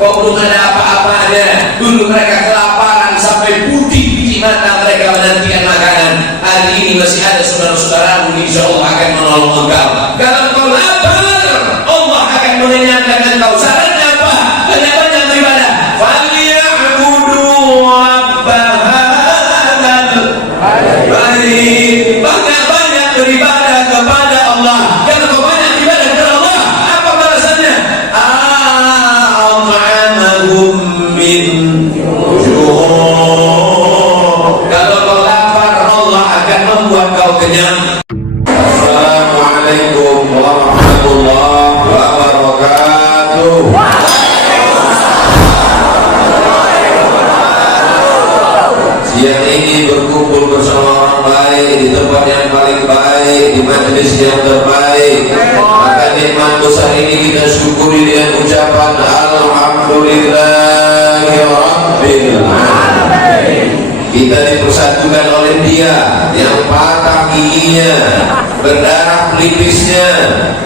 kok belum ada apa-apanya. Dulu mereka kelaparan sampai putih di mata mereka menantikan makanan. Hari ini masih ada saudara-saudaramu, insya Allah akan menolong engkau. Kalau engkau lapar, Allah akan mengenyangkan engkau. Syaratnya apa? Banyak-banyak beribadah. Falyabudu rabba hadzal bait. Banyak-banyak beribadah kepada Allah. Kalau kau banyak beribadah kepada Allah, apa balasannya? At'amahum min ju'. Kalau kau lapar, Allah akan membuat kau kenyang. Assalamualaikum warahmatullahi wabarakatuh. Siang ini berkumpul bersama orang baik di tempat yang paling baik, di majelis yang terbaik. Maka nikmat besar ini kita syukuri dengan ucapan Alhamdulillahi Rabbil Alamin. Kita dipersatukan oleh Dia yang patah giginya, berdarah pelipisnya,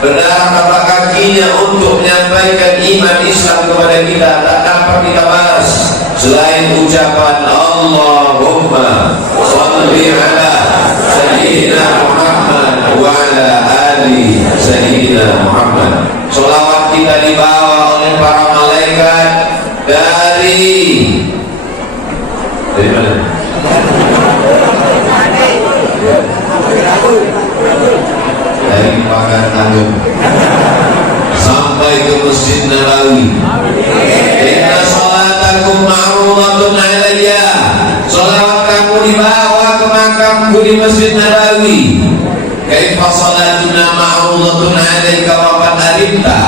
berdarah tapak kakinya untuk menyampaikan iman Islam kepada kita. Tak dapat kita bahas selain ucapan Allahumma shalli ala sayyidina Muhammad wa ala ali sayyidina Muhammad. Sholawat kita dibawa oleh para malaikat dari mana? Dari Pagar Tanjung sampai ke Masjid Nabawi. Inna sholatakum ma'rudatun alayya. Sholawat kamu dibawa ke makamku di Masjid Nabawi. Kaifa sholatuna ma'rudatun alayka wa qad alimta.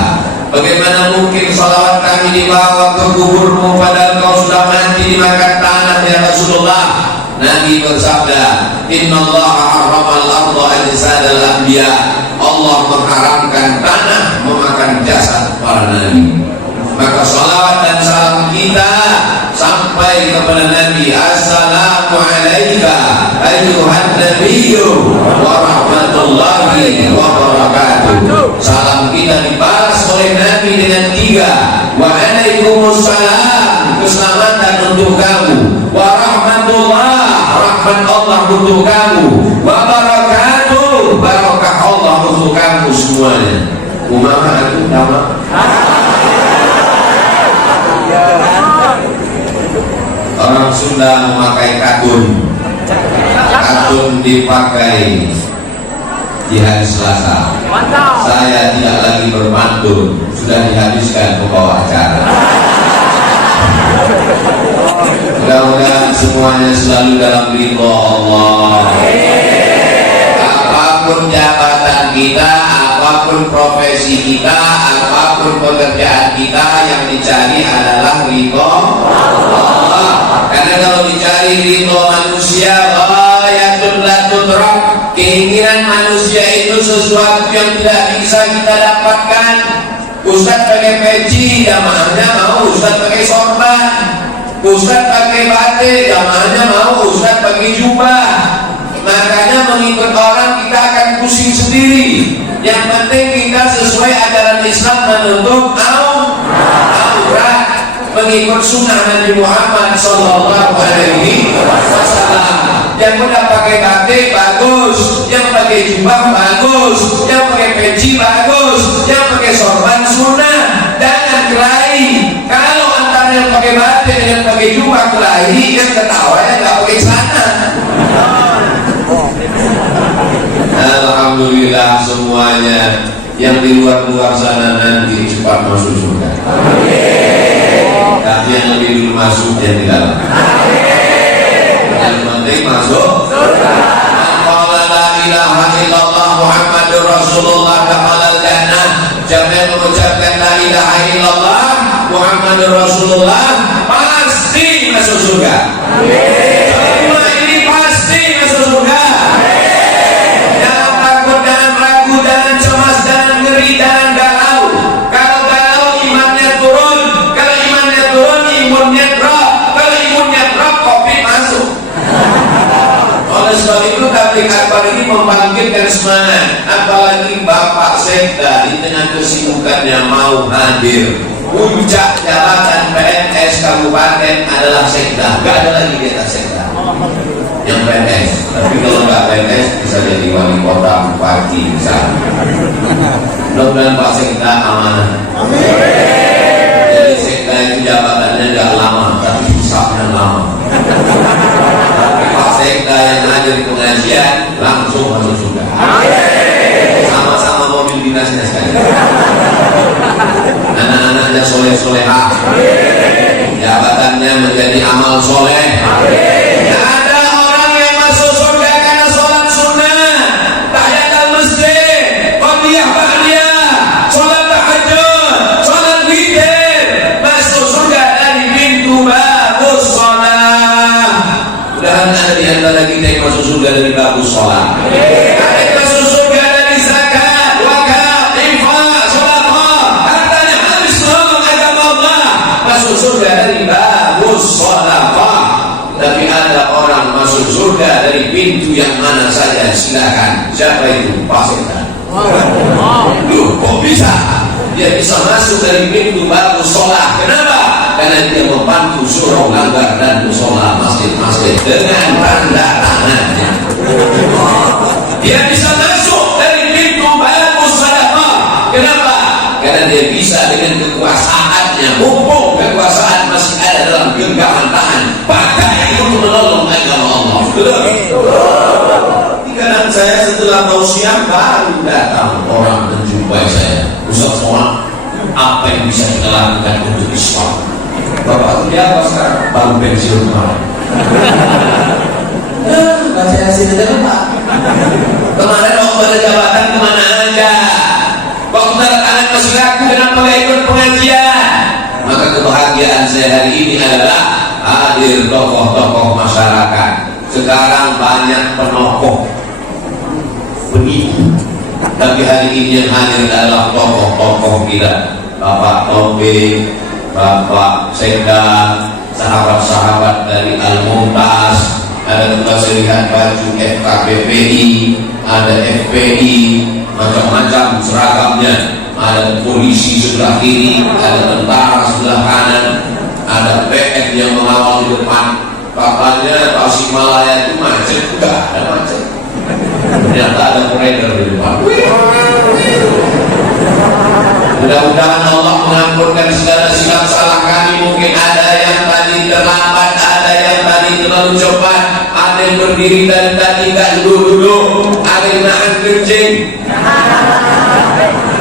Bagaimana mungkin sholawat kami dibawa ke kuburmu padahal kau sudah mati dimakan tanah ya Rasulullah. Nabi bersabda, Innallaha harramal arda ajsadal anbiya. Allah mengharamkan tanah memakan jasad para nabi. Maka salawat dan salam kita sampai kepada Nabi. Assalamu alayka ayyuhan nabiyyu wa rahmatullahi wa barakatuh. Salam kita dibalas oleh Nabi dengan 3. Wa alaikumussalam, keselamatan untuk kamu. Wa rahmatullah, rahmat Allah untuk kamu. Wa barakatuh, barakah Allah untuk kamu semuanya. Umaha aku nama orang Sunda memakai katun. Katun dipakai di hari Selasa. Saya tidak lagi berpantun, sudah dihabiskan pembawa acara. Mudah-mudahan semuanya selalu dalam ridho Allah. Apapun jabatan kita, apapun profesi kita, apapun pekerjaan kita, yang dicari adalah ridho Allah. Karena kalau dicari ridho manusia, ghayatun la tudrak, keinginan manusia itu sesuatu yang tidak bisa kita dapatkan. Ustaz pakai peci, jamaahnya mau Ustaz pakai sorban. Ustaz pakai batik, jamaahnya mau Ustaz pakai jubah. Makanya mengikut orang kita akan pusing sendiri. Yang penting kita sesuai ajaran Islam menutup aurat, mengikut sunnah Nabi Muhammad Sallallahu Alaihi Wasallam. Yang udah pakai batik bagus, yang pakai jubah bagus, yang pakai peci bagus, yang pakai sorban sunnah. Jangan kelahi. Kalau antara yang pakai batik dan yang pakai jubah kelahi, yang ketawa yang nggak pakai sana. Alhamdulillah semuanya yang di luar sana nanti cepat masuk surga. Tapi yang lebih dulu masuk yang di dalam. Yang penting masuk surga. Qala la ilaha illallah Muhammadur Rasulullah dakhalal jannah. Jangan mengucapkan la ilaha illallah Muhammadur Rasulullah pasti masuk surga. Semua ini pasti masuk surga. Jangan takut, jangan ragu, jangan cemas, jangan ngeri, jangan galau. Kalau galau imannya turun, kalau imannya turun imunnya drop, kalau imunnya drop COVID masuk. Oleh sebab itu tabligh akbar ini membangkitkan semangat. Apalagi Bapak Sekda di tengah kesibukannya mau hadir puncak jabatan PNS kabupaten adalah sekda, gak ada lagi di atas sekda yang PNS. Tapi kalau nggak PNS bisa jadi wali kota, bupati misalnya. Mudah-mudahan Pak Sekda amanah. Jadi sekda itu jabatannya nggak lama, tapi hisapnya lama. Tapi Pak Sekda yang hadir di pengajian langsung masuk surga. Sama-sama mobil dinasnya sekali. Anak-anaknya soleh-solehah, jabatannya menjadi amal soleh. Tidak ada orang yang masuk surga karena sholat sunnah, tahiyatul masjid, qadiyah ba'diyah, sholat tahajud, sholat witir. Masuk surga dari pintu bagus sholat. Mudah-mudahan ada di antara kita yang masuk surga dari bagus sholat. Surga dari bagus sholafah. Tapi ada orang masuk surga dari pintu yang mana saja, silakan. Siapa itu? Pak Sekda. Loh, kok bisa? Dia bisa masuk dari pintu bagus sholat. Kenapa? Karena dia membantu surau langgar dan musola masjid-masjid dengan tanda tangannya. Dia bisa masuk dari pintu bagus sholafah. Kenapa? Karena dia bisa dengan kekuasaannya, mumpung kekuasaan masih ada dalam genggaman tangan, pakai untuk menolong agama Allah. Kadang saya setelah tausiah baru datang orang menjumpai saya, Ustaz Somad, apa yang bisa kita lakukan untuk Islam? Bapak kerja apa sekarang? Baru pensiun kemarin. Nggak saya hasil dari Pak. Kemarin waktu ada jabatan kemana aja? Waktu anak-anak masih ragu kenapa gak ikut pengajian. Maka kebahagiaan saya hari ini adalah hadir tokoh-tokoh masyarakat. Sekarang banyak penokoh, penipu, tapi hari ini yang hadir adalah tokoh-tokoh kita. Bapak Taufik, Bapak Sekda, sahabat-sahabat dari Al-Mumtaz. Ada juga serikat baju FKPPI, ada FPI, macam-macam seragamnya. Ada polisi sebelah kiri, ada tentara sebelah kanan, ada PN yang mengawal di depan. Katanya Tasikmalaya itu macet, enggak ada macet. Ternyata ada trader di depan. Mudah-mudahan Allah mengampunkan segala silap salah kami. Mungkin ada yang tadi terlambat, ada yang tadi terlalu cepat, ada yang berdiri dan tadi tak duduk-duduk, ada yang nahan kencing.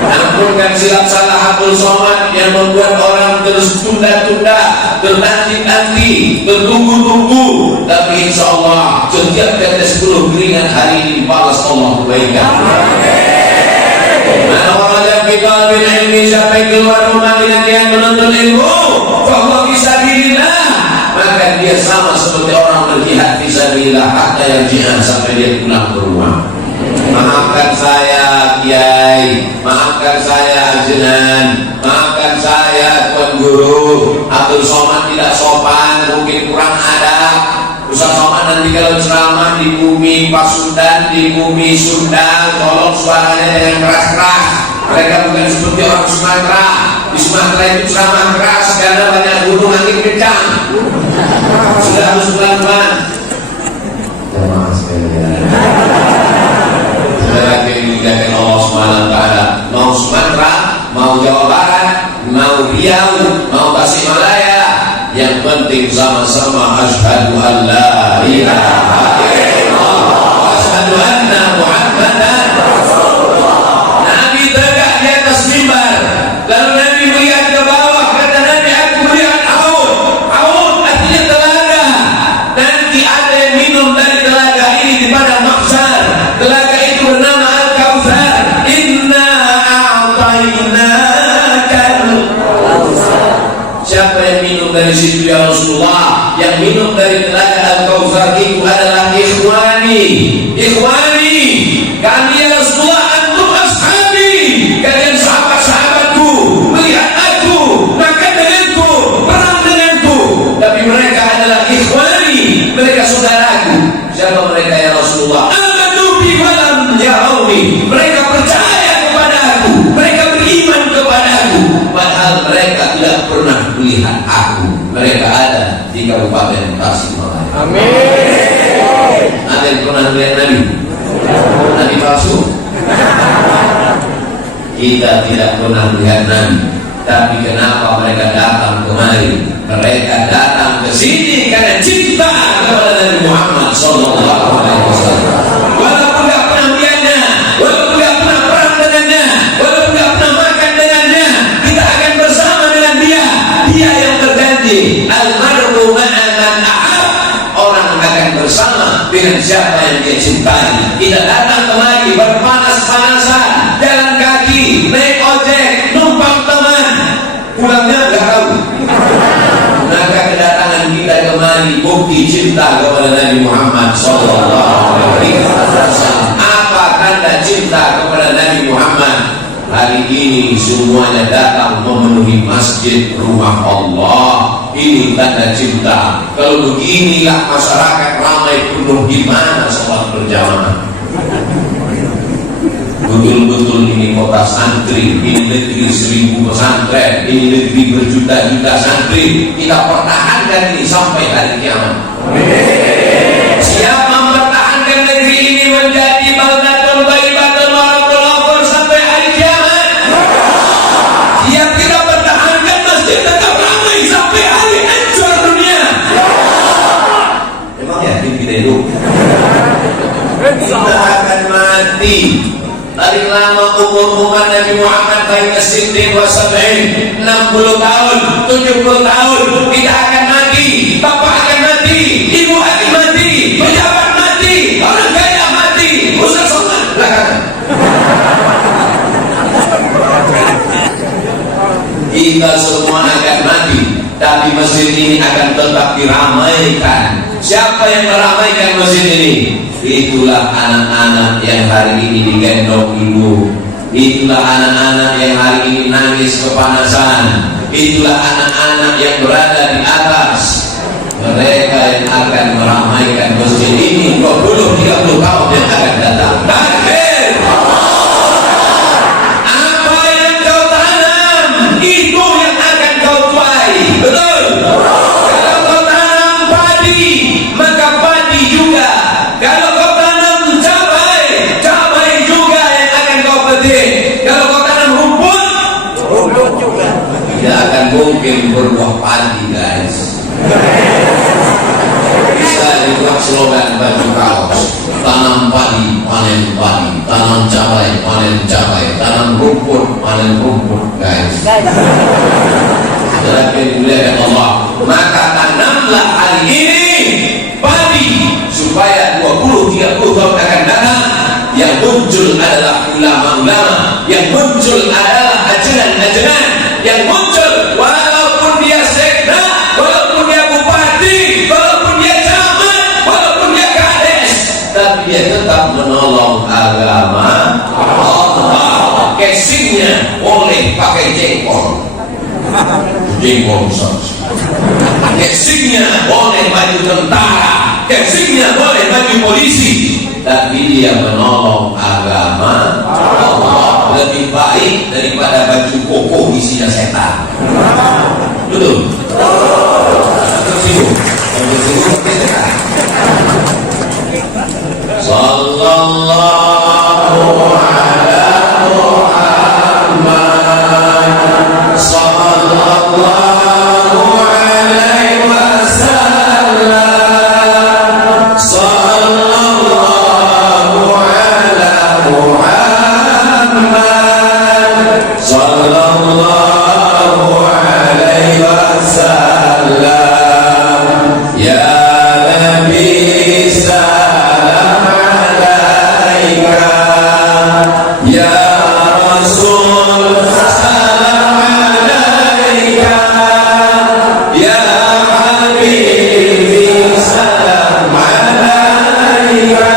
Ampunkan silap salah Abdul Somad yang membuat orang terus tunda-tunda, tertanti-tanti, tertunggu-tunggu. Tapi insya Allah setiap tetes 10 keringat hari ini dibalas Allah kebaikan. Mana orang yang kita bin ilmi, sampai keluar rumah dengan yang menuntut ilmu, bahwa fisabilillah, maka dia sama seperti orang berjihad fisabilillah hatta yang jihad sampai dia pulang ke rumah. Maafkan saya Kiai, maafkan saya Ajenan, maafkan saya Tuan Guru. Abdul Somad tidak sopan, mungkin kurang adab. Ustaz Somad nanti kalau ceramah di bumi Pasundan, di bumi Sunda, tolong suaranya dengan keras-keras. Mereka bukan seperti orang Sumatera. Di Sumatera itu ceramah keras karena banyak gunung angin kencang. Sudah harus pelan-pelan. Terima kasih. Lagi dimuliakan Allah Subhanahu wa taala. Mau Sumatera, mau Jawa Barat, mau Riau, mau Tasikmalaya, yang penting sama-sama asyhadu an la ilaha illallah wa asyhadu anna Muhammadan Rasulullah. Nabi tegak di atas mimbar, lalu Nabi melihat ke bawah, kata Nabi, aku melihat aut. Aut artinya telaga. Nanti ada yang minum dari telaga ini di padang mahsyar. Telaga itu bernama Al-Kautsar. Inna a'tainakal kautsar. Siapa yang minum dari situ ya Rasulullah? Yang minum dari telaga Al-Kautsar itu adalah ikhwani. Ikhwani, kami ya Rasulullah, antum ashabi, kalian sahabat-sahabatku. Melihat aku, makan denganku, perang denganku. Tapi mereka adalah ikhwani, mereka saudaraku. Siapa mereka ya Rasulullah? Mereka percaya kepada aku, mereka beriman kepada aku, padahal mereka tidak tidak pernah melihat aku. Mereka ada di Kabupaten Tasikmalaya. Amin. Ada yang pernah melihat Nabi? Nabi palsu? Kita tidak pernah melihat Nabi. Tapi kenapa mereka datang kemari? Mereka datang ke sini karena cinta kepada Nabi Muhammad Sallallahu Alaihi Wasallam. Walaupun tidak pernah melihatnya, walaupun tidak pernah perang dengannya, walaupun tidak pernah makan dengannya, kita akan bersama dengan dia. Dia yang berjanji, al-mar'u ma'a man ahab. Orang akan bersama dengan siapa yang dia cintai. Kita datang kemari berpanas-panasan, jalan kaki, naik ojek, numpang teman, pulangnya nggak tahu. Maka kedatangan kita kemari bukti cinta kepada Nabi Muhammad Sallallahu Alaihi Wasallam. Apa tanda cinta kepada Nabi Muhammad? Hari ini semuanya datang memenuhi masjid rumah Allah. Ini tanda cinta. Kalau beginilah masyarakat ramai penuh, gimana sholat berjamaah? Betul-betul ini kota santri, ini negeri 1000 pesantren, ini negeri berjuta-juta santri. Kita pertahankan ini sampai hari kiamat. Siapa mempertahankan negeri ini menjadi baldatun thayyibatun warabbul ghafur sampai hari kiamat? Siap kita pertahankan masjid tetap ramai sampai hari hancur dunia. Emang yakin kita hidup? Kita akan mati. Dari lama umur umat Nabi Muhammad baina siddiq wa sab'in, 60 tahun, 70 tahun, kita akan mati, bapak akan mati, ibu akan mati, pejabat mati, orang kaya mati, ustaz somad belakangan. Kita semua akan mati, tapi masjid ini akan tetap diramaikan. Siapa yang meramaikan masjid ini? Itulah anak-anak yang hari ini digendong ibu. Itulah anak-anak yang hari ini nangis kepanasan. Itulah anak-anak yang berada di atas. Mereka yang akan meramaikan masjid ini 20-30 tahun yang akan datang. Takbir! Apa yang kau tanam, itu yang akan kau tuai. Betul? Kalau kau tanam padi, maka padi juga. Kalau kau tanam cabai, cabai juga yang akan kau petik. Kalau kau tanam rumput, rumput juga. Tidak akan mungkin berbuah padi, guys. Bisa dibuat slogan baju kaos: tanam padi, panen padi; tanam cabai, panen cabai; tanam rumput, panen rumput, guys. Tetapi dimuliakan Allah, maka tanamlah hari ini padi, supaya 20-30 tahun akan datang yang muncul adalah ulama-ulama, yang muncul adalah ajaran-ajaran, yang muncul walaupun dia sekda, walaupun dia bupati, walaupun dia camat, walaupun dia kades, tapi dia tetap menolong agama Allah. Casingnya boleh pakai jengkol, jengkol sos. Casingnya boleh baju tentara, casingnya boleh baju polisi, tapi dia menolong agama Allah lebih baik daripada baju koko isinya setan. Betul? Sallallahu ala Muhammad, sallallahu alaihi wasallam, sallallahu ala Muhammad, sallallahu alaihi wasallam. Ya Nabi salam alaika, ya Rasul salam alaika, ya Habibi salam alaika,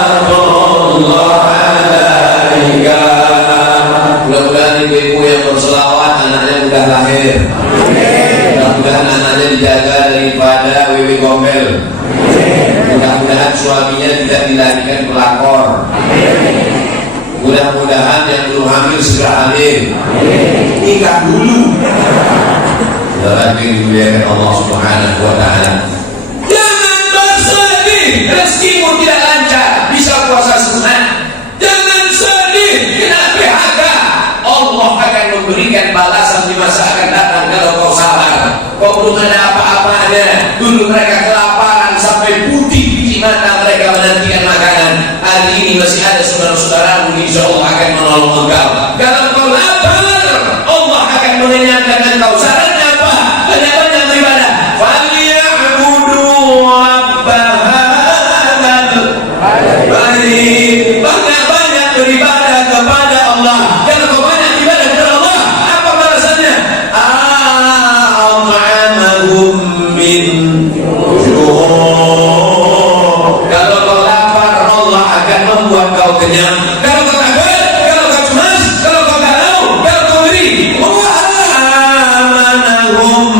salawatullah alaika. Mudah-mudahan ibu-ibu yang berselawat anaknya mudah lahir. Mudah-mudahan anaknya dijaga daripada wewe gombel. Mudah-mudahan suaminya tidak dilarikan pelakor. Mudah-mudahan yang belum hamil segera hamil, nikah dulu. Saudara yang dimuliakan Allah Subhanahu wa Ta'ala, jangan bersedih rezekimu tidak lancar, bisa puasa sunat. Jangan sedih kena PHK, Allah akan memberikan balasan di masa akan datang kalau kau sabar. Kau belum ada apa-apanya. Dulu mereka kelaparan sampai putih di mata mereka menantikan makanan. Hari ini masih ada saudara-saudaramu, insya Allah akan menolong engkau. Kalau kau lapar, Allah akan mengenyangkan engkau. Syaratnya apa? Banyak-banyak beribadah. Falyabudu rabbahadzal bait. Banyak-banyak beribadah kepada Allah. Kalau kau banyak ibadah kepada Allah, apa balasannya? At'amahum min ju'. Kalau kau lapar, Allah akan membuat kau kenyang. Kalau kau takut, kalau kau cemas, kalau kau galau, kalau kau ngeri, amanahum.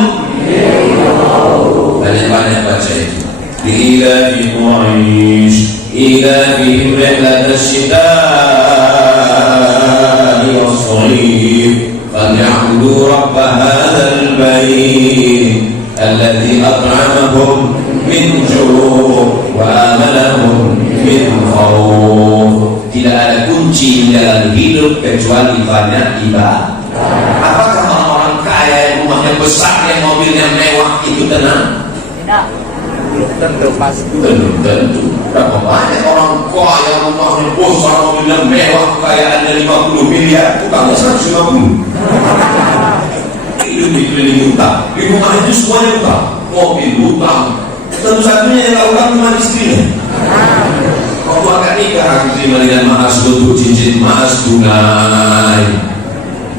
Banyak-banyak baca itu. Ila fi Quraish, ila bihim rihlat asyita'i was-sayf, falyabudu rabb hadzal bait alladzi at'amahum min ju' wa amanahum min khawf. Tidak ada kunci dalam hidup kecuali banyak ibadah. Apakah orang-orang kaya yang rumahnya besar, yang mobilnya mewah itu tenang? Tidak. Belum tentu pasti. Belum tentu. Berapa banyak orang kaya rumahnya besar, mobilnya mewah, kekayaannya 50 miliar, tukangnya 150. Hidup dikelilingi utang. Di rumah itu semuanya utang. Mobil utang. Satu-satunya yang utang cuma istrinya. Waktu akan nikah aku terima dengan mahar seluruh cincin emas tunai.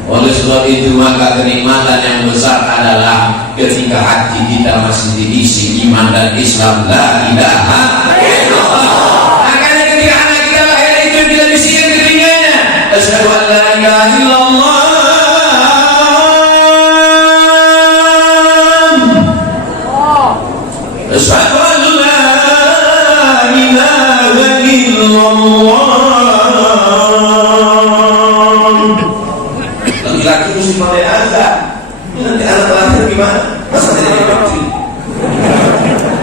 Oleh sebab itu maka kenikmatan yang besar adalah ketika hati kita masih diisi iman dan Islam. La ilaha illallah. Makanya ketika anak kita lahir itu kita bisikan ke telinganya, asyhadu an la ilaha illallah. Asyhadu an la ilaha illallah. Laki-laki mesti pakai azan. Nanti anak lahir gimana? Masa tidak diberi?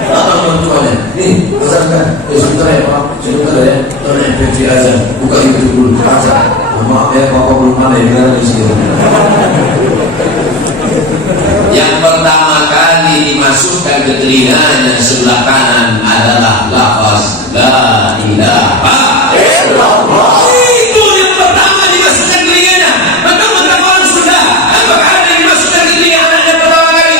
Apa tuannya? Nih, azankan. Sebentar ya Pak, sebentar ya. Tolong beri azan. Buka itu dulu. Azan. Maaf ya, Bapak belum pandai dengar di sini. Yang pertama kali dimasukkan ke telinganya sebelah kanan adalah lafaz la ilaha illallah. Itu yang pertama dimasukkan ke telinganya. Mentang-mentang orang sudah, apakah ada yang dimasukkan ke telinga anaknya pertama kali?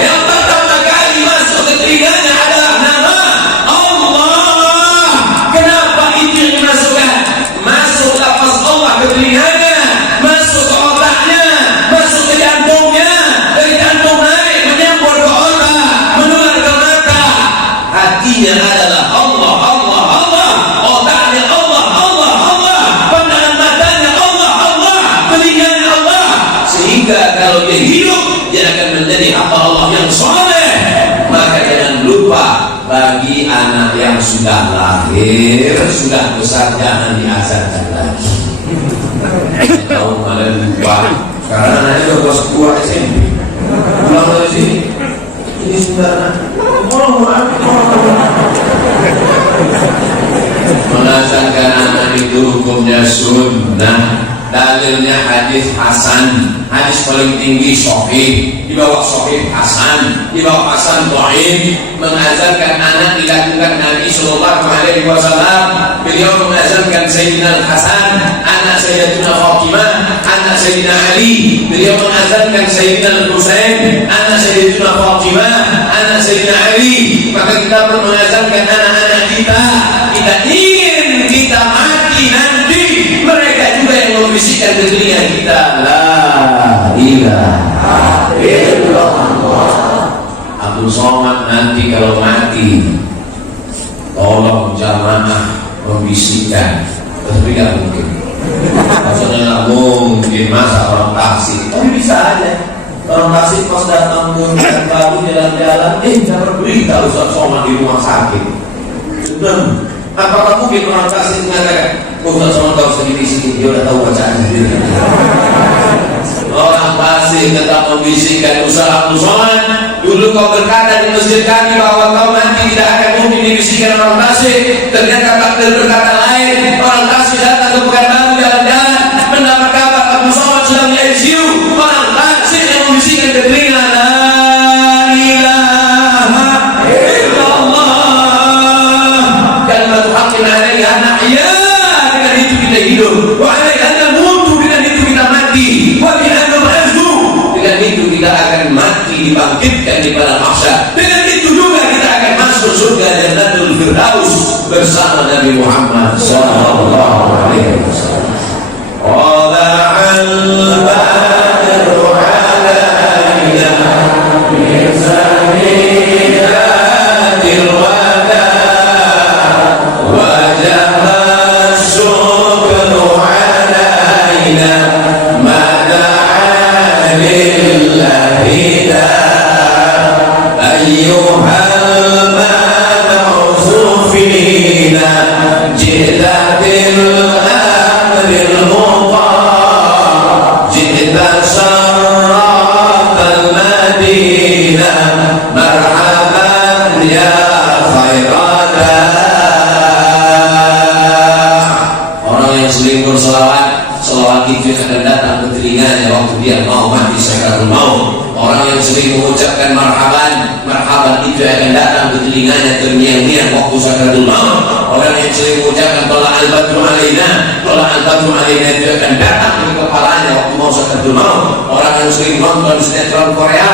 Yang pertama kali masuk ke telinganya adalah nama Allah. Kenapa itu yang dimasukkan? Masuk lafaz Allah ke telinganya, masuk ke otaknya, masuk ke jantungnya, dari jantung naik menyambut ke otak, menular ke mata. Hatinya adalah Allah, Allah, Allah. Otaknya Allah, Allah, Allah. Pandangan matanya Allah, Allah. Telinganya Allah. Sehingga kalau dia hidup, dia akan menjadi hamba Allah yang soleh. Maka jangan lupa, bagi anak yang sudah lahir, sudah besar, jangan diazankan lagi. Tahu malah lupa. Karena anaknya sudah kelas 2 SMP. Pulang dari sini, ini sudah mengazankan anak itu hukumnya sunnah. Dalilnya hadis hasan, hadis paling tinggi sahih, di bawah sahih hasan, di bawah hasan dhaif. Mengazankan anak dilakukan Nabi sallallahu alaihi wasallam. Beliau mengazankan Sayyidina Hasan, anak Sayyidatina Fatimah, anak Sayyidina Ali. Beliau mengazankan Sayyidina Husain, anak Sayyidatina Fatimah, anak Sayyidina Ali. Maka kita pun mengazankan anak-anak kita. Kita ingin kita mati nanti, mereka juga yang membisikkan ke telinga kita, la ilaha illallah. Abdul Somad nanti kalau mati, tolong jamaah membisikkan. Tapi tidak mungkin. Maksudnya nggak mungkin, masa orang taksi. Tapi bisa aja. Orang Tasik pas datang ke baru jalan-jalan, dapat berita Ustaz Somad di rumah sakit. Dan apakah mungkin orang Tasik mengatakan, Ustaz Somad tahu sedikit-sedikit, dia udah tahu bacaan sendiri. Orang Tasik tetap membisikkan Ustaz Abdul Somad, dulu kau berkata di masjid kami bahwa kau nanti tidak akan mungkin dibisikkan orang Tasik. Ternyata takdir berkata lain. Orang Tasik datang ke Pekanbaru jalan-jalan, mendapat kabar Abdul Somad sedang di ICU. Orang Tasik yang membisikkan ke telinga, la ilaha illallah kalimat haqqin alaiha nahya, dengan itu kita hidup, wa alaiha namutu, dengan itu kita mati, wa biha nub'atsu, dengan itu kita akan mati dibangkitkan di padang mahsyar, dengan itu juga kita akan masuk surga Jannatul Firdaus bersama Nabi Muhammad sallallahu alaihi wasallam. Qala'al badru alaina min saniyatil wada wajaba syukru alaina mada'a lillahi da ayyuhal mab'usu fina jidatil amril muqam jidda syarratal madinah marhaban ya khairada. Orang yang sering berselawat, selawat itu akan datang ke telinganya waktu dia mau mati sakaratul maut. Orang yang sering mengucapkan marhaban, marhaban itu akan datang ke telinganya terngiang-ngiang waktu sakaratul maut. Orang yang sering mengucapkan tala'al badru alaina, tala'al badru alaina itu akan datang ke kepalanya waktu mau sakaratul maut. Orang yang sering nonton sinetron Korea,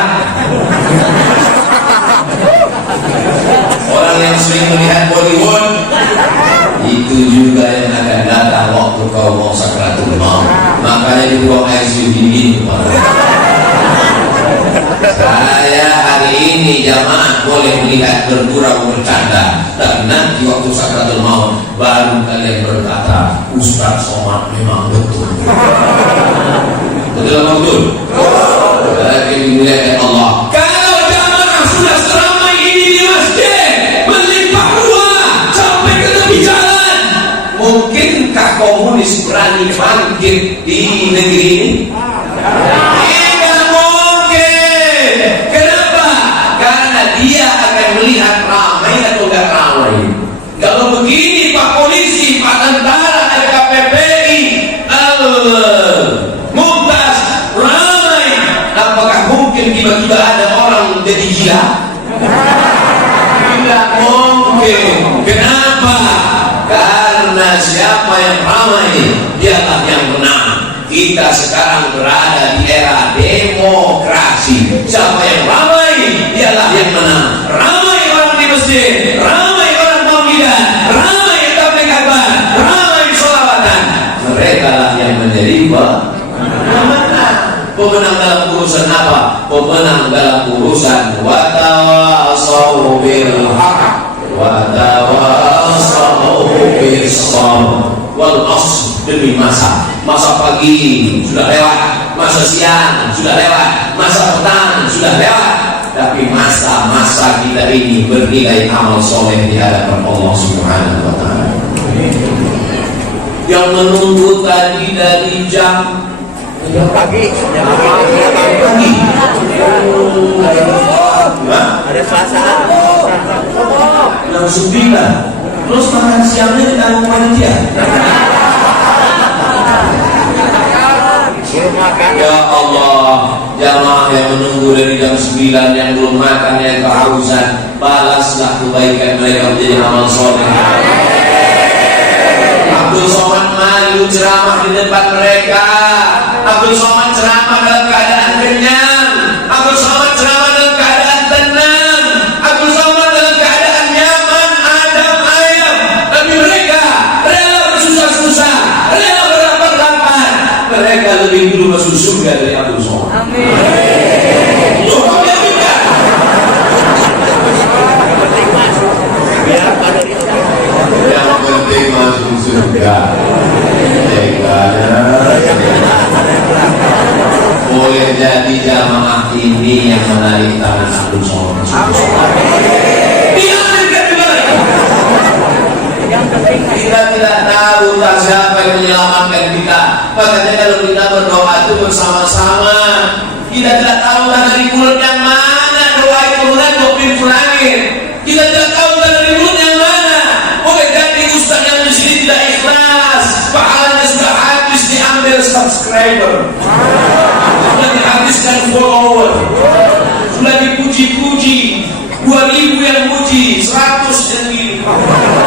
orang yang sering melihat Bollywood, itu juga yang akan datang waktu kau mau sakaratul maut. Makanya di ruang ICU dingin. Saya hari ini jamaah boleh melihat bergurau bercanda, dan nanti waktu sakaratul maut baru kalian berkata, Ustaz Somad memang betul. Betul apa betul? Berarti dimuliakan Allah. Kalau jamaah sudah seramai ini di masjid, melimpah ruah sampai ke tepi jalan, mungkinkah komunis berani bangkit di negeri ini? Tidak mungkin. Kenapa? Karena dia akan melihat ramai atau gak ramai. Kalau begini Pak Polisi, Pak Tentara, LKPPI, Mumtaz, ramai, apakah mungkin tiba-tiba ada orang jadi gila? Tidak mungkin. Kenapa? Karena siapa yang ramai, dialah yang menang. Kita sekarang berada di era demokrasi. Siapa yang ramai, dialah yang menang. Ramai orang di masjid, ramai orang maulidan, ramai tabligh akbar, ramai sholawatan. Mereka lah yang menjadi pemenang. Pemenang dalam urusan apa? Pemenang dalam urusan watawasau bil haq watawasau bis sabr wal asr, demi masa. Masa pagi sudah lewat, masa siang sudah lewat, masa petang sudah lewat, tapi masa-masa kita ini bernilai amal soleh di hadapan Allah Subhanahu wa ta'ala. Yang menunggu tadi dari jam pagi, pagi. ada Selasa, Jam 9. Terus makan siangnya ditanggung panitia. Ya Allah, jamaah yang menunggu dari jam 9 yang belum makan, yang kehausan, balaslah kebaikan mereka menjadi amal soleh. Abdul Somad malu ceramah di depan mereka. Abdul Somad ceramah dalam keadaan kenyang. Abdul Somad ceramah dalam keadaan tenang. Abdul Somad dalam keadaan nyaman, adem, ayam. Tapi mereka rela bersusah-susah, rela berlapar-lapar. Mereka lebih dulu masuk surga dari Abdul Somad. Amin. Yang penting masuk surga. Boleh jadi jamaah Ini yang menarik tangan Abdul Somad. Kita tidak tahu tak siapa yang menyelamatkan kita. Makanya kalau kita berdoa itu bersama-sama. Kita tidak tahu dari mulut yang mana doa itu mengatuk pintu langit. Kita tidak tahu dari mulut yang mana. Boleh jadi ustaz yang di sini tidak ikhlas, pahalanya sudah habis diambil subscriber, sudah dihabiskan follower, sudah dipuji-puji, 2000 yang puji, 100 yang gini,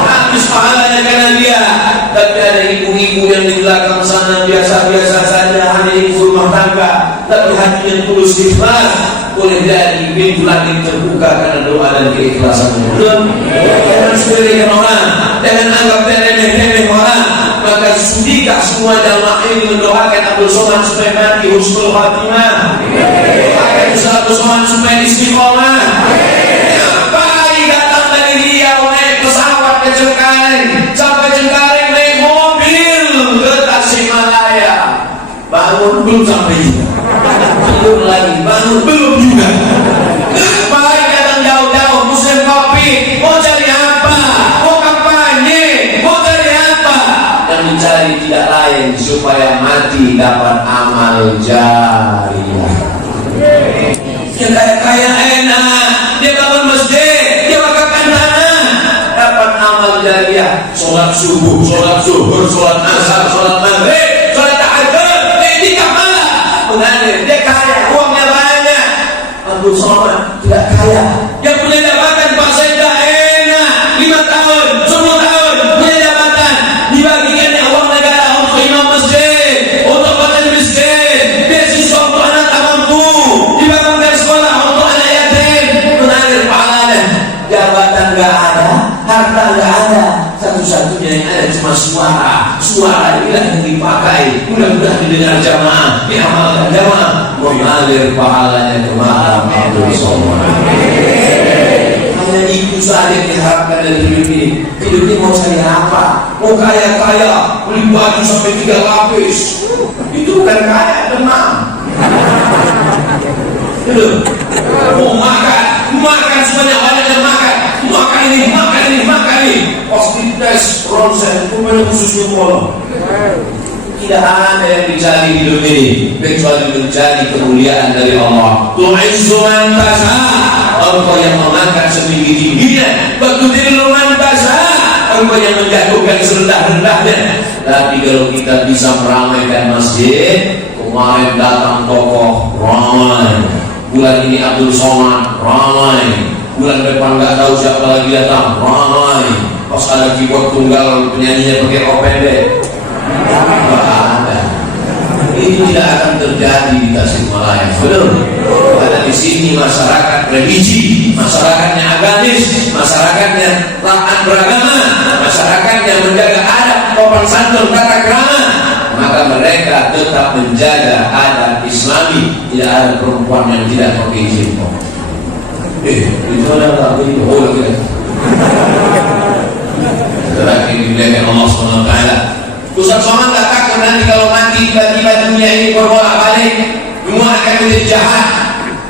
habis pahalanya karena dia. Tapi ada ibu-ibu yang di belakang sana biasa-biasa saja, hanya ibu rumah tangga, tapi hatinya tulus ikhlas. Boleh jadi pintu langit terbuka karena doa dan keikhlasan. Jangan sepelekan orang, jangan anggap remeh-remeh orang. Maka sudikah semua jamaah ini mendoakan Abdul Somad supaya mati husnul khatimah, doakan Abdul Somad supaya istiqomah. Pagi datang dari Riau naik pesawat ke Cengkareng, sampai Cengkareng naik mobil ke Tasikmalaya. Bangun belum sampai juga, belum lagi bangun belum juga. Pagi datang jauh-jauh musim kopi, mau cari apa? Mau kampanye, mau cari apa? Yang dicari tidak lain supaya mati dapat amal jariah. Yang kaya enak, dia bangun masjid, dia wakafkan tanah, dapat amal jariah. Sholat subuh, sholat zuhur, sholat asar, sholat maghrib, sholat tahajud, iktikaf malam. Mengalir, dia kaya, uangnya banyak. Abdul Somad tidak kaya. Yang punya jabatan Pak Sekda enak, 5 tahun, 10 tahun punya jabatan, dibagikannya uang negara untuk imam masjid, untuk badan miskin, beasiswa untuk anak tak mampu, dibangunkan sekolah untuk anak yatim. Mengalir pahalanya. Jabatan gak ada, harta gak ada, satu-satunya yang ada cuma suara. Suara inilah yang dipakai, mudah-mudahan didengar jamaah, diamalkan jamaah, mengalir pahalanya ke makam Abdul Somad. Hanya itu saja yang diharapkan dari hidup ini. Hidup ini mau cari apa? Mau kaya-kaya, beli baju sampai 3 lapis, itu bukan kaya, demam. Mau makan sebanyak-banyaknya, makan ini, pasti tes ronsen, rupanya khususnya pola. Tidak ada yang dicari hidup ini kecuali mencari kemuliaan dari Allah. Tu'izzu man tasha, engkau yang mengangkat setinggi-tingginya, wa tudhillu man tasha, engkau yang menjatuhkan serendah-rendahnya. Tapi kalau kita bisa meramaikan masjid, kemarin datang tokoh ramai, bulan ini Abdul Somad ramai, bulan depan nggak tahu siapa lagi datang ramai. Pas ada keyboard tunggal penyanyinya pakai rok pendek, nggak ada. Itu tidak akan terjadi di Tasikmalaya. Betul. Karena di sini masyarakat religi, masyarakatnya agamis, masyarakatnya taat beragama, masyarakatnya menjaga adab, sopan santun, tata krama. Maka mereka tetap menjaga adab Islami. Tidak ada perempuan yang tidak pakai jilbab. Itu ada tak begitu? Oh, tidak. Terakhir dimuliakan Allah SWT. Ustaz Somad tak takut nanti kalau mati tiba-tiba dunia ini berbolak-balik, semua akan menjadi jahat.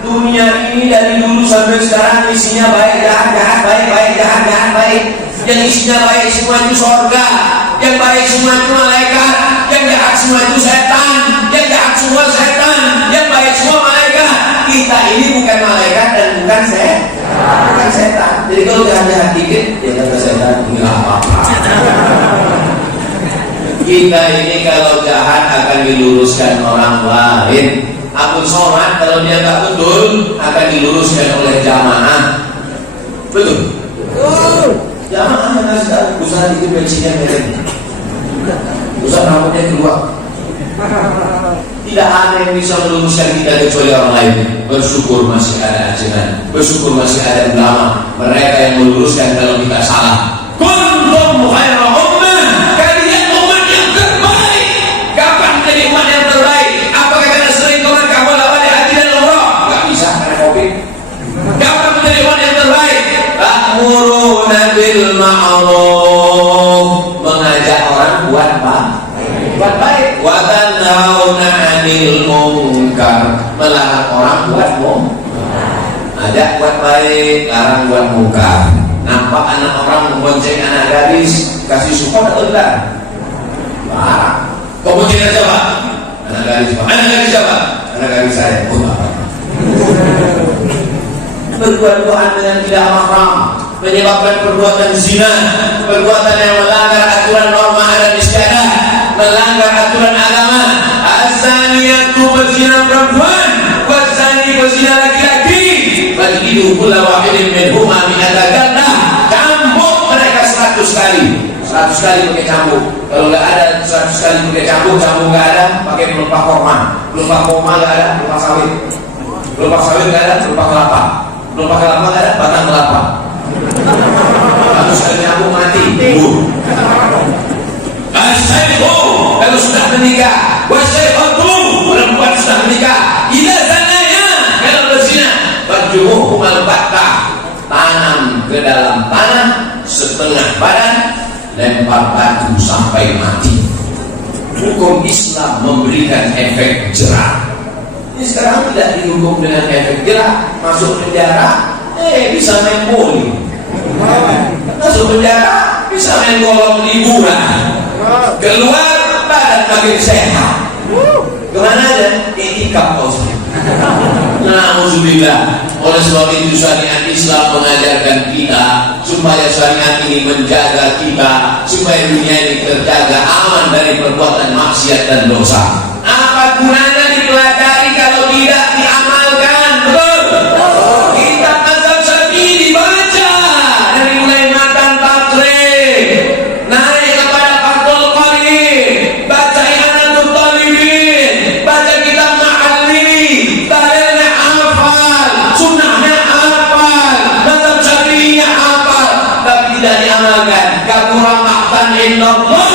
Dunia ini dari dulu sampai sekarang isinya baik, jahat, baik, jahat, baik. Yang isinya baik semua itu surga, yang baik semua itu malaikat, yang jahat semua itu setan, yang jahat semua setan, yang baik semua malaikat. Kita ini bukan malaikat dan bukan setan. Jadi kalau jahat dikit, ya kata setan nggak apa-apa. Kita ini kalau jahat akan diluruskan orang lain. Abdul Somad kalau dia tak betul akan diluruskan oleh jamaah. Betul? Jamaah yang harus tahu. Ustaz itu bensinnya merek, Ustaz rambutnya keluar. Tidak ada yang bisa meluruskan kita kecuali orang lain. Bersyukur masih ada ajaran, bersyukur masih ada ulama, mereka yang meluruskan kalau kita salah. Kuntum khairu ummah, kalian umat yang terbaik. Kapan menjadi umat yang terbaik? Apakah karena sering ke Makkah bolak-balik haji dan umrah? Enggak bisa karena Covid. Kapan menjadi umat yang terbaik? Ta'muruna bil ma'ruf, mengajak orang buat baik, wa tanhauna yanhauna 'anil munkar, melarang orang buat ajak buat baik, larang buat munkar. Nampak anak orang membonceng anak gadis, kasih support atau tidak? Larang. Kau bonceng aja Pak? Anak gadis Pak. Anak gadis siapa? Anak gadis saya. Oh apa? Berduaan dengan tidak mahram menyebabkan perbuatan zina, perbuatan yang melanggar aturan norma adat istiadat, melanggar aturan agama. Az-zaniyatu berzina perempuan, waz-zani berzina laki-laki. Fajlidu kulla wahidin minhuma mi'ata jaldah. Cambuk mereka 100 kali. 100 kali pakai cambuk. Kalau nggak ada 100 kali pakai cambuk nggak ada, pakai pelupa korma. Pelupa korma nggak ada, pelupa sawit. Pelupa sawit nggak ada, pelupa kelapa. Pelupa kelapa nggak ada, batang kelapa. 100 kali cambuk mati. Asyaihu kalau sudah menikah, wasyaihatu perempuan sudah menikah. Ila zanaya kalau berzina, fajruhum al-battah, tanam ke dalam tanah setengah badan, lempar batu sampai mati. Hukum Islam memberikan efek jerah. Ini sekarang tidak dihukum dengan efek jerah, masuk penjara, bisa main boli, masuk penjara bisa main golong liburan, keluar badan makin sehat. Kemana aja? Itikaf kau sendiri. Na'udzubillah. Oleh sebab itu syariat Islam mengajarkan kita supaya syariat ini menjaga kita, supaya dunia ini terjaga aman dari perbuatan maksiat dan dosa. Apa gunanya dipelajari kalau tidak diamalkan? Betul? Kitab mazhab Syafi'i dibaca dari mulai matan takrib naik kepada Fathul Qarib, baca I'anatul Talibin, baca kitab Ma'alli, dalilnya hafal, sunnahnya hafal, mazhab Syafi'inya hafal, tapi tidak diamalkan. Kabura maqtan indallah,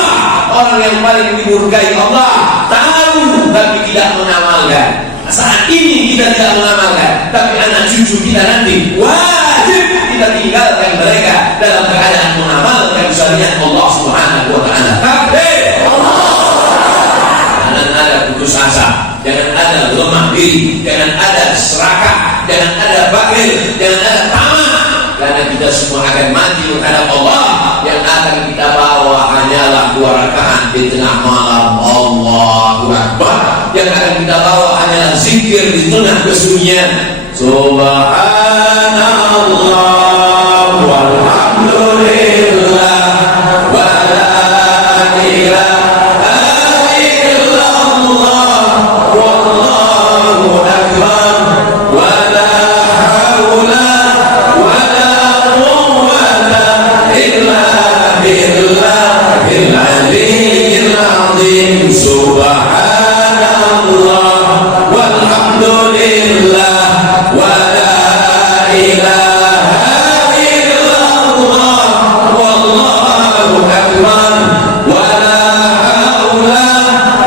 orang yang paling dimurkai Allah tahu tapi tidak mengamalkan. Saat ini kita tidak mengamalkan, tapi anak cucu kita nanti wajib kita tinggalkan mereka dalam keadaan mengamalkan syariat Allah Subhanahu wa taala. Takbir. Jangan ada putus asa, jangan ada lemah diri, jangan ada serakah, jangan ada bakhil, jangan ada tamak, karena kita semua akan mati menghadap Allah. Yang akan kita bawa hanyalah 2 rakaat di tengah malam. Allahu Akbar. Yang akan kita bawa hanyalah zikir di tengah kesunyian. Subhanallah walhamdulillah wa la ilaha illallah wallahu akbar wa la haula wa la quwwata illa billahil aliyyil azim. Subhanallah walhamdulillah wa la ilaha illallah wallahu akbar wa la haula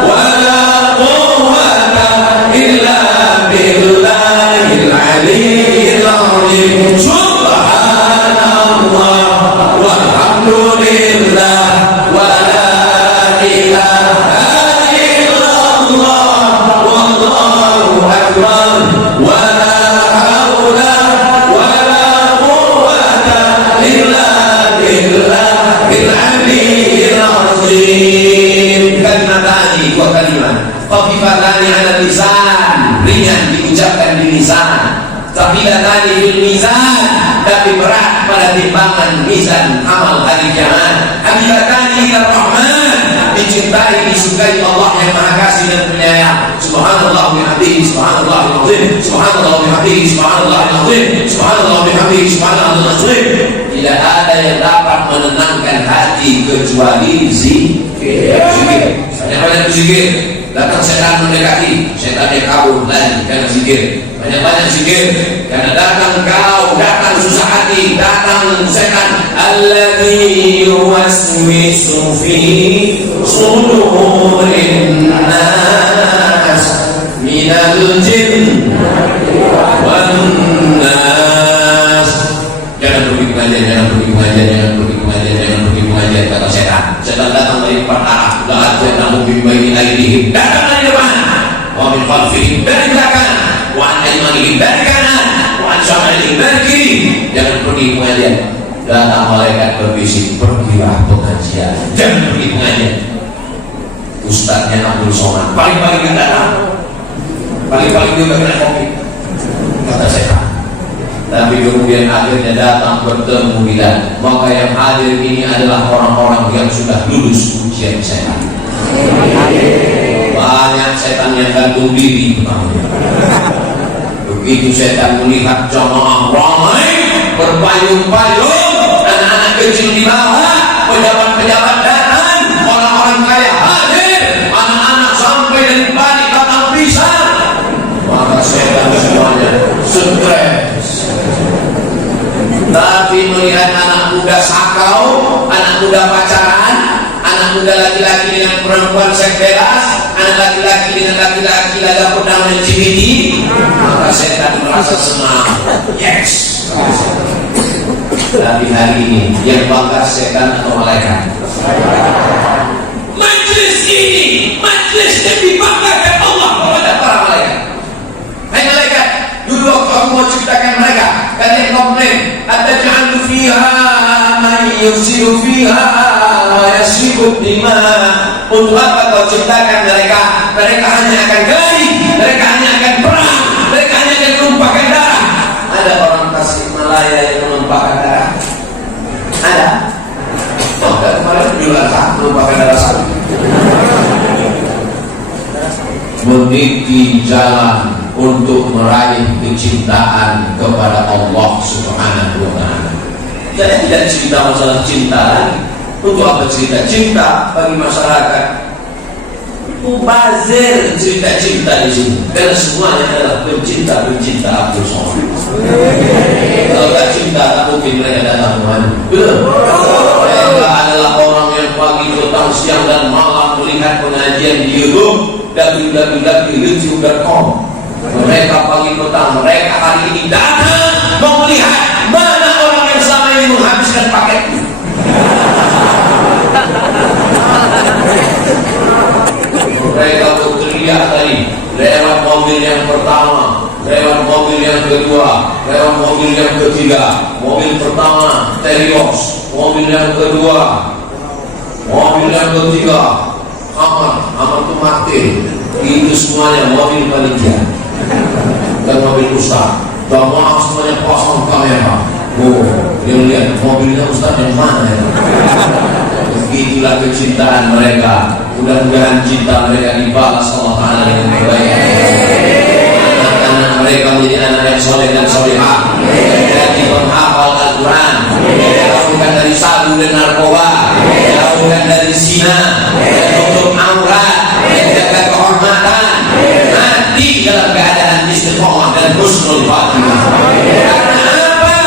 wa la quwwata illa billahil aliyyil azim. Subhanallah walhamdulillah wa la ilaha illallah wallahu akbar wa la haula wa la quwwata illa billahil aliyyil azim. Kalimatani wa kalimat khafifatani 'ala lisan, ringan diucapkan di lisan, thaqilatani fil mizan, tapi berat pada timbangan mizan amal hari kiamat. Habibatani ila rahman, dicintai disukai Allah yang maha kasih dan penyayang. Subhanallah bihamdihi subhanallahil azim, subhanallah bihamdihi subhanallahil azim, subhanallah bihamdihi subhanallahil azim. Tidak ada yang dapat menenangkan hati kecuali zikir. Banyak-banyak zikir. Datang setan mendekati, setannya kabur lagi karena zikir. Banyak-banyak zikir. Karena datang kau, datang susah hati, datang setan. Alladzi yuwaswisu fi sudurin nas minal jinn wan nas. Jangan pergi pengajian, jangan pergi pengajian, jangan pergi pengajian, jangan pergi pengajian, kata setan. Setan datang dari 4 arah, udah aja namun min baini aydihim, datang dari depan, wa min khalfihim, dari belakang, wa an aymanihim, dari kanan, wa an syamalihim, dari kiri. Jangan pergi pengajian. Datang malaikat berbisik, pergilah pengajian. Jangan pergi pengajian. Ustadznya Abdul Somad paling-paling yang datang, paling-paling juga kena kopi, kata setan. Tapi kemudian akhirnya datang bertemu dia. Maka yang hadir ini adalah orang-orang yang sudah lulus ujian setan. Banyak setan yang gantung diri. Begitu setan melihat jamaah ramai berpayung-payung, anak-anak kecil di bawah, pejabat-pejabat datang, orang-orang kaya hadir, anak-anak sampai dari balik batang pisang, maka setan semuanya stres. Tapi melihat anak muda sakau, anak muda pacaran, anak muda laki-laki dengan perempuan seks bebas, anak laki-laki dengan laki-laki laga pedang dan cibiti, maka setan merasa senang. Yes. Tapi hari ini yang bangga setan atau malaikat? Majlis ini, majlis yang dibanggakan Allah kepada para malaikat. Hai malaikat, dulu waktu aku mau ciptakan mereka, kalian komplain, ataj'alu fiha man yufsidu fiha wa yasfiku dima. Untuk apa kau ciptakan mereka? Mereka hanya akan gali, mereka hanya akan perang, mereka hanya akan menumpahkan darah. Ada orang Tasikmalaya yang menumpahkan darah? Ada? Oh, kemarin juga menumpahkan darah sapi. Meniti jalan untuk meraih kecintaan kepada Allah Subhanahu wa Ta'ala. Jadi tidak cerita masalah cinta lagi. Untuk apa cerita cinta bagi masyarakat? Mubazir cerita cinta di sini. Karena semuanya adalah pencinta Abdul Somad. Kalau tak cinta, tak mungkin mereka datang kemana. Mereka adalah orang yang pagi, petang, siang dan malam melihat pengajian di YouTube www.youtube.com. Mereka pagi petang, mereka hari ini datang mau melihat mana orang yang selama ini menghabiskan paketnya. Mereka berteriak tadi lewat mobil yang pertama, lewat mobil yang kedua, lewat mobil yang ketiga. Mobil pertama Terios, mobil yang kedua, mobil yang ketiga Hammer itu mati. Itu semuanya mobil panitia dan mobil ustaz. Jamaah semuanya pasang kamera. Oh, dia lihat mobilnya ustaz yang mana ya? Begitulah kecintaan mereka. Mudah-mudahan cinta mereka dibalas Allah Ta'ala dengan kebaikan. Anak-anak mereka menjadi anak yang soleh dan solehah, jadi penghafal Al-Quran, jauhkan dari sabu dan narkoba, jauhkan dari zina, tutup aurat, jaga kehormatan, mati dalam keadaan istiqomah dan husnul khatimah. Karena apa?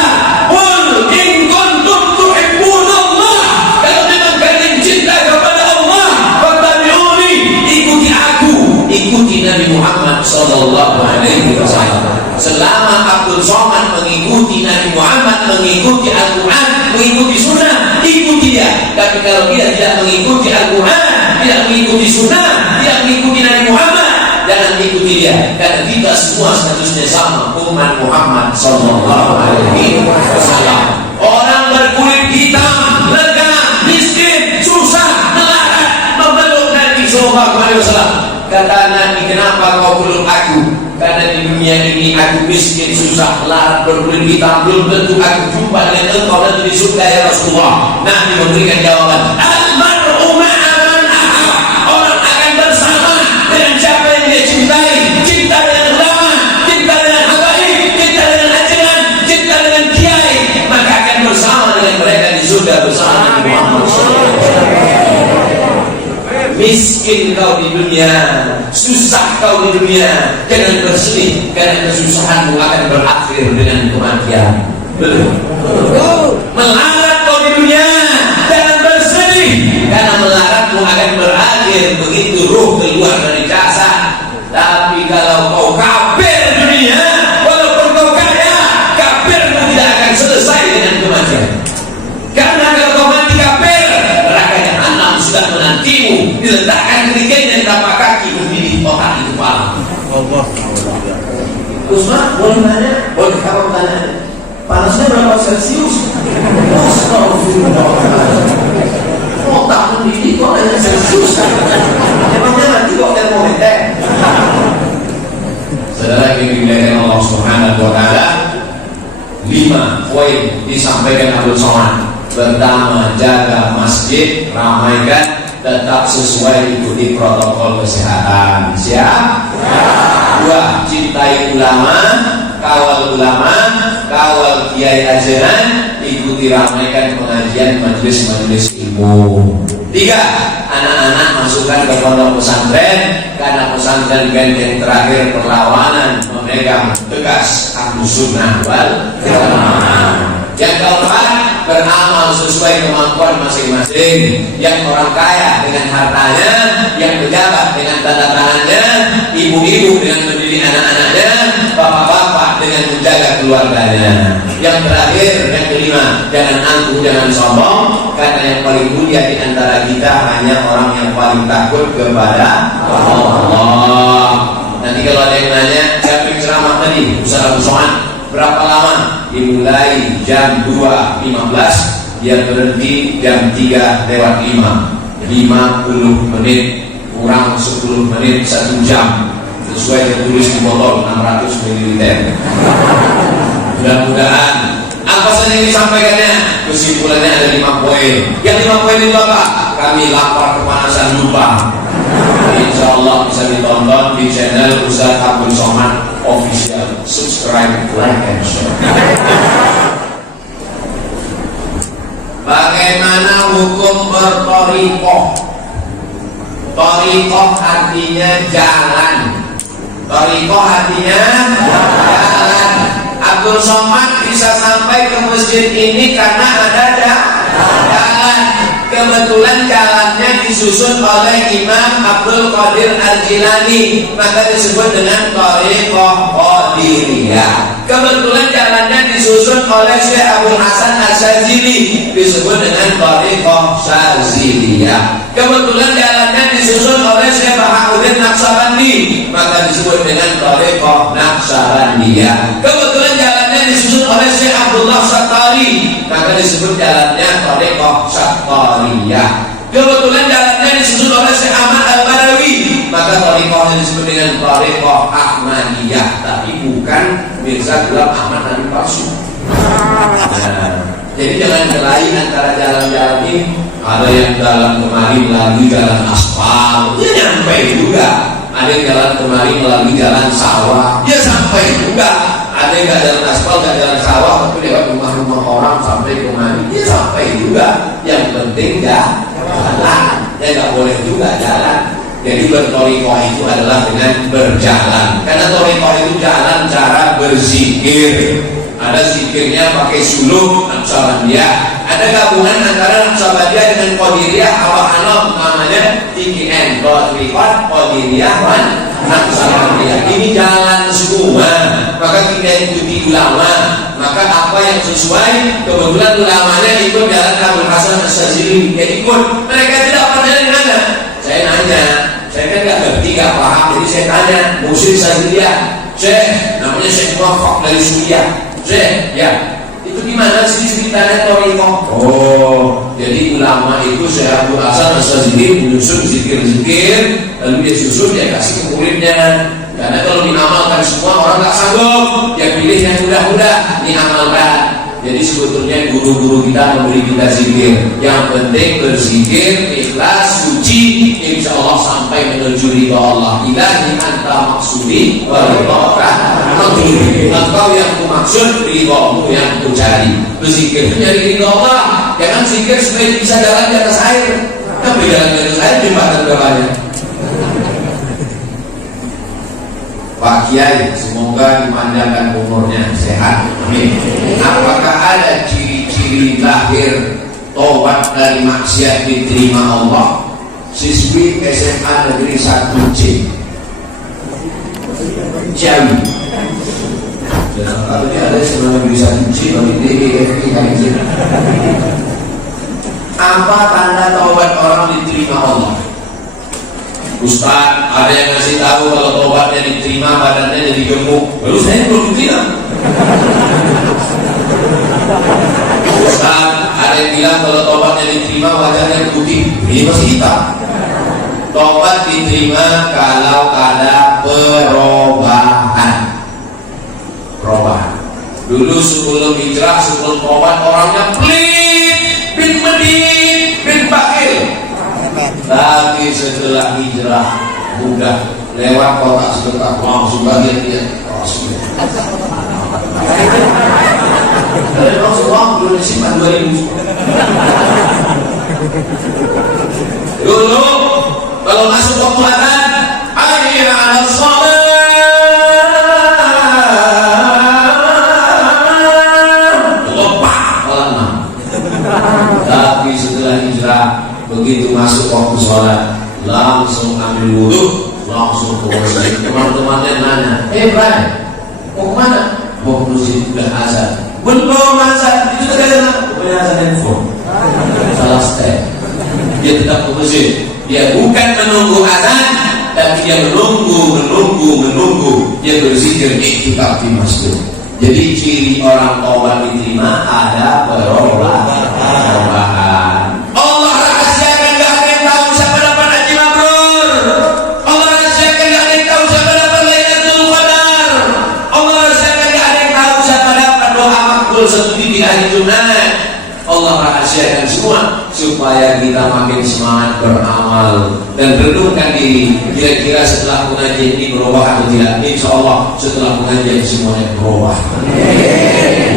Qul in kuntum tuhibbunallah, kalau memang kalian cinta kepada Allah, fattabi'uni, ikuti aku, ikuti Nabi Muhammad sallallahu alaihi wasallam. Selama Abdul Somad mengikuti Nabi Muhammad, mengikuti Al-Quran, mengikuti sunnah, ikuti dia. Tapi kalau dia tidak mengikuti Al-Quran, tidak mengikuti sunnah, tidak mengikuti Nabi Muhammad, jangan ikuti dia. Karena kita semua statusnya sama, umat Muhammad sallallahu alaihi wasallam. Orang berkulit hitam, lega, miskin, susah, melarat, memeluk Nabi sallallahu alaihi wasallam. Kata Nabi, kenapa kau peluk aku? Karena di dunia ini aku miskin, susah, melarat, berkulit hitam, belum tentu aku jumpa dengan engkau nanti di surga ya Rasulullah. Nabi memberikan jawaban, almar'u ma'a man ahabba. Orang akan bersama dengan siapa yang dia cintai. Cinta dengan ulama, cinta dengan habaib, cinta dengan ajaran, cinta dengan kiai, maka akan bersama dengan mereka di surga bersama Nabi Muhammad SAW. Miskin kau di dunia, susah kau di dunia, jangan bersedih, karena kesusahanmu akan berakhir dengan kematian. Melarat kau di dunia, jangan bersedih, karena melaratmu akan berakhir begitu ruh keluar dari jasad. Tapi kalau kau kafir di dunia, walaupun kau kaya, kafirmu tidak akan selesai dengan kematian. Karena kalau kau mati kafir, neraka jahanam sudah menantimu, diletakkan ketika Kusma, boleh nanya? Boleh, apa pertanyaannya? Panasnya berapa Celsius? Astagfirullahaladzim. Otak mendidih kok nanya Celsius? Emangnya nanti kok termometer? Saudara yang dimuliakan Allah Subhanahu wa Ta'ala, 5 poin disampaikan Abdul Somad. Pertama, jaga masjid, ramaikan, tetap sesuai ikuti protokol kesehatan. Siap? Dua, cintai ulama, kawal ulama, kawal kiai ajaran, ikuti ramaikan pengajian majelis-majelis ilmu. 3, anak-anak masukkan ke pondok pesantren, karena pesantren benteng terakhir perlawanan memegang tegas Ahlus Sunnah wal Jamaah. Yang keempat, beramal sesuai kemampuan masing-masing. Yang orang kaya dengan hartanya, yang pejabat dengan tanda tangannya, ibu-ibu dengan mendidik anak-anaknya, bapak-bapak dengan menjaga keluarganya. Yang terakhir, yang kelima, jangan angkuh, jangan sombong, karena yang paling mulia di antara kita hanya orang yang paling takut kepada Allah. Nanti kalau ada yang nanya, siapa yang ceramah tadi? Ustaz Abdul Somad. Berapa lama? Dimulai jam 2.15, dia berhenti jam 3:05. 50 menit kurang 10 menit 1 jam, sesuai tertulis di botol 600 ml. Mudah-mudahan apa saja yang disampaikannya, kesimpulannya ada 5 poin. Yang 5 poin itu apa? Kami lapar kepanasan lupa. Insya Allah bisa ditonton di channel Ustaz Abdul Somad Official. Subscribe, like, and share. Bagaimana hukum bertorikoh? Torikoh artinya jalan. Torikoh artinya jalan. Abdul Somad bisa sampai ke masjid ini karena ada jalan. Kebetulan jalannya disusun oleh Imam Abdul Qadir Al-Jilani, maka disebut dengan Thariqah Qadiriyah. Kebetulan jalannya disusun oleh Syekh Abu Hasan Asyazili, disebut dengan Thariqah Syaziliyah. Kebetulan jalannya disusun oleh Syekh Bahaudin Naqsyabandi, maka disebut dengan Thariqah Naqsyabandiyah. Kebetulan jalannya disusun oleh Syekh Abdullah Sattari, maka disebut jalannya Thariqah Sattariyah. Kebetulan jalannya disusun oleh Syekh Ahmad Al-Badawi, maka thariqahnya disebut dengan Thariqah Ahmadiyah, tapi bukan Mirza Ghulam Ahmad Nabi palsu. Jadi jangan belai antara jalan-jalan ini. Ada yang jalan kemari melalui jalan aspal, dia nyampe juga. Ada yang jalan kemari melalui jalan sawah, dia sampai juga. Ada yang gak jalan aspal, gak jalan sawah, tapi lewat rumah-rumah orang sampai kemari, dia sampai juga. Yang penting jalan, ya gak boleh juga jalan. Jadi bertorikoh itu adalah dengan berjalan. Karena torikoh itu jalan cara berzikir. Ada zikirnya pakai suluk, Naqsyabandiyah. Ada gabungan antara Naqsyabandiyah dengan Qadiriyah, Awahanov, namanya TKN, Torikoh Qadiriyah dan Naqsyabandiyah. Ini jalan semua. Maka kita ikuti ulama. Maka apa yang sesuai, kebetulan ulamanya ikut jalan Abdul Hasan Asyazili, ya ikut. Mereka tidak pernah nanya. Saya nanya, saya kan gak ngerti, gak paham, jadi saya tanya, Musyid Syaziliyah, Syekh, namanya Syekh Muwaffaq dari Suriah. Syekh, ya, itu gimana sih ceritanya torikoh? Oh, jadi ulama itu Syekh Abdul Hasan Asyazili menyusun zikir-zikir, lalu dia susun, dia kasih ke muridnya. Karena kalau diamalkan semua orang gak sanggup, yang pilih yang mudah-mudah diamalkan. Jadi sebetulnya guru-guru kita memberi kita zikir. Yang penting berzikir, ikhlas, suci, insya Allah sampai menuju ridha Allah. Ilahi anta maksudi wa ridhaka matlub. Engkau yang ku maksud, ridhamu yang ku cari. Berzikir itu nyari ridha Allah. Jangan zikir supaya bisa jalan di atas air. Tapi jalan di atas air jembatan berapa? Pak Kiai, semoga dipanjangkan umurnya, sehat, amin. Apakah ada ciri-ciri lahir tobat dari maksiat diterima Allah? Siswi SMA Negeri 1C Ciawi. Kalau ada SMA Negeri 1C, kalau di apa tanda tobat orang diterima Allah? Ustaz, ada yang ngasih tahu kalau tobatnya diterima badannya jadi gemuk. Lalu saya belum diterima. Ustaz, ada yang bilang kalau tobatnya diterima wajahnya putih, ini masih hitam. Tobat diterima kalau ada perubahan. Dulu sebelum hijrah, sebelum tobat orangnya pelit, bin medit, bin bakil. Tapi setelah hijrah mudah, lewat kota sebentar langsung bagian dia. Dari langsung uang belum disimpan 2000. Dulu kalau masuk waktu azan, hayya 'alas shalah. Tapi setelah hijrah, begitu masuk waktu sholat, langsung ambil wudhu, langsung ke masjid. Teman-temannya nanya, Brian, mau kemana? Mau ke masjid, udah azan. Belum azan, itu terkadang punya azan handphone. Salah step. Dia tetap ke masjid. Dia bukan menunggu azan, tapi dia menunggu. Dia berzikir iktikaf di masjid. Jadi ciri orang taubat diterima ada perubahan. Allah rahasiakan, gak ada yang tahu siapa dapat haji mabrur. Allah rahasiakan, gak ada yang tahu siapa dapat Lailatul Qadar. Allah rahasiakan, gak ada yang tahu siapa dapat doa makbul 1 di hari Jumat. Allah rahasiakan semua supaya kita makin semangat beramal dan renungkan diri, kira-kira setelah pengajian ini berubah atau tidak. Insya Allah setelah pengajian semuanya berubah,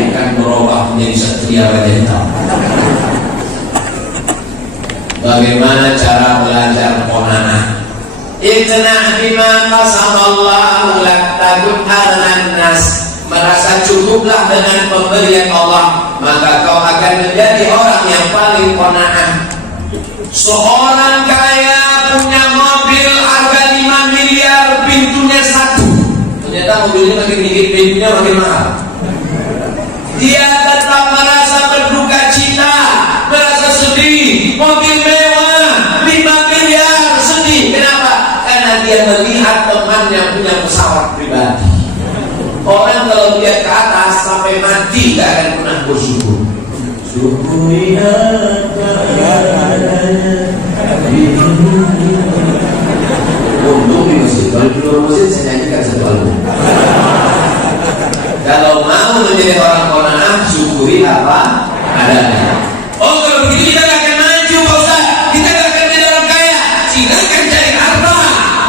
bukan berubah menjadi satria raja hitam. Bagaimana cara belajar qanaah? Iqna' bima qasamallahu lak takun aghnan nas. Merasa cukuplah dengan pemberian Allah, maka kau akan menjadi orang yang paling qanaah. Seorang kaya punya mobil harga 5 miliar, pintunya 1. Ternyata mobilnya makin dikit, pintunya makin mahal. Dia tetap merasa berduka cita, merasa sedih. Mobil mewah 5 miliar, sedih. Kenapa? Karena dia melihat temannya punya pesawat pribadi. Orang kalau lihat ke atas sampai mati gak akan pernah bersyukur. Syukurilah keadanya. Untung di masjid, kalau di luar masjid saya nyanyikan satu album. Kalau mau menjadi orang qanaah, syukuri apa adanya. Oh, kalau begitu kita gak akan maju, Pak Ustaz. Kita gak akan menjadi orang kaya. Silakan cari harta,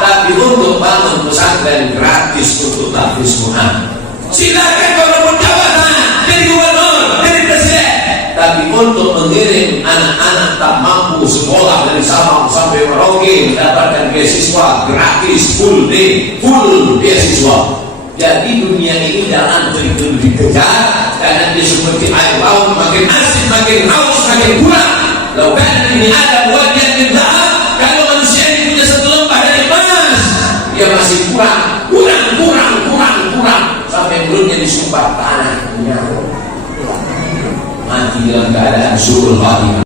tapi untuk bangun pesantren gratis untuk tahfiz Quran. Silakan kalau mau jabatan, jadi gubernur, jadi presiden. Tapi untuk mengirim anak-anak tak mampu sekolah dari Sabang sampai Merauke mendapatkan beasiswa gratis, full day, full beasiswa. Jadi dunia ini jangan begitu dikejar, karena dia seperti air laut, makin asin, makin haus, makin kurang. Laukan ini ada wadian min dhahab. Kalau manusia ini punya 1 lembah dari emas, dia masih kurang sampai mulutnya disumpah tanah, mati dalam keadaan syukur khatimah.